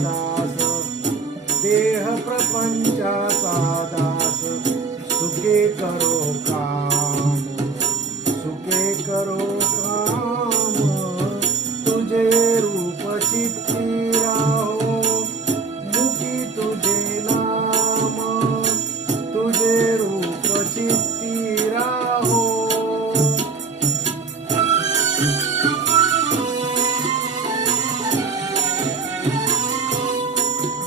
दास देह प्रपंचाचा दास सुखे करो काम सुखे करो काम तुझे रूप चित्ती राहो मुखी तुझे नाम तुझे रूप चित्ती राहो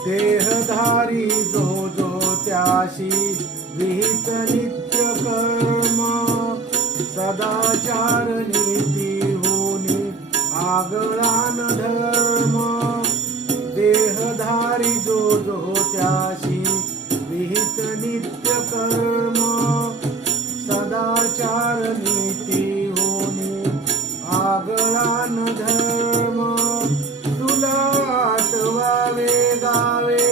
देहधारी जो जो त्याशी विहित नित्य कर्म सदाचार नीती होनी आगळान धर्म देहधारी जो जो त्याशी विहित नित्य कर्म सदाचार नीती होनी आगळान धर्म तुला आठवावे गावे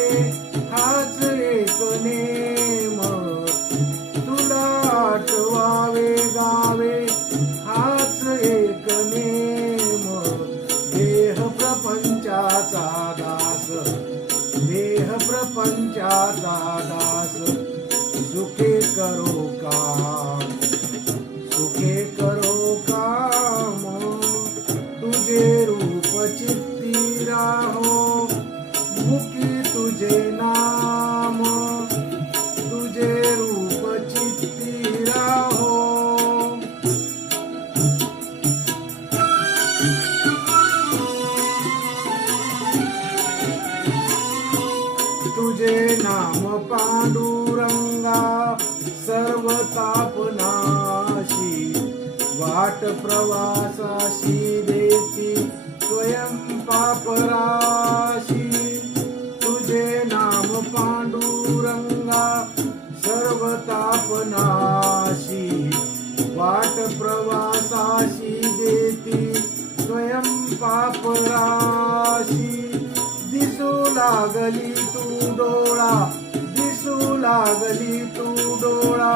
हाच एक नेम तुला आठवावे गावे हाच एक नेम देह प्रपंचाचा दास देह प्रपंचाचा दास सुखे करो काम सुखे करो काम तुझे रूप चित्ती राहो मुखी तुझे नाम तुझे रूप चित्ती राहो तुझे नाम पांडुरंगा सर्व तापनाशी वाट प्रवासाशी देती स्वयं पापराशी तुझे नाम पांडुरंगा सर्व तापनाशी वाट प्रवासाशी देती स्वयं पापराशी दिसू लागली तू डोळा दिसू लागली तू डोळा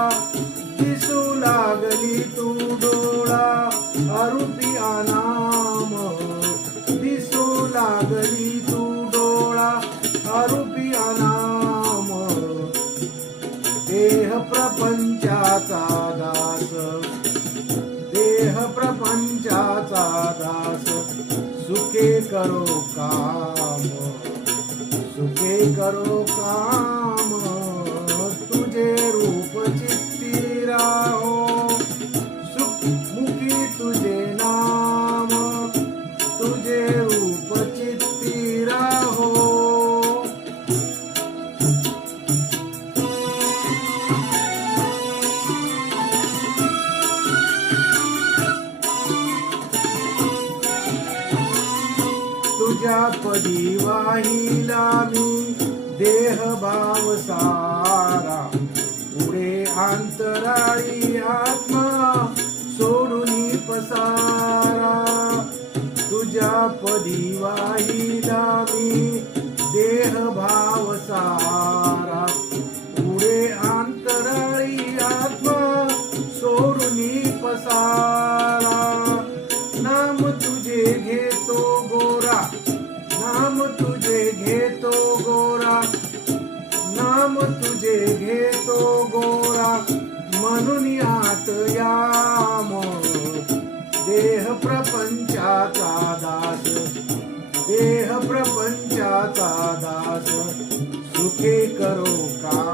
दिसू लागली तू डोळा अरूपी नाम दिसू लागली तू डोळा अरूपी नाम देह प्रपंचाचा दास देह प्रपंचाचा दास सुखे करो काम सुखे करो काम तुझे रूप चित्ती राहो मुखी तुझे नाम तुझे रूप चित्ती राहो तुझ्या पदी वाहिला मी देह भाव सारा पुढे अंतराळी आत्मा सोडून पसारा तुझ्या पदी वाहिला मी देह भाव सारा पुढे अंतराळी आत्मा सोडून पसारा नाम तुझे घेतो गोरा नाम तुझे घेतो गोरा नाम तुझे घेतो गोरा म्हणून आत याम देह प्रपंचाचा दास देह प्रपंचाचा दास सुखे करो काम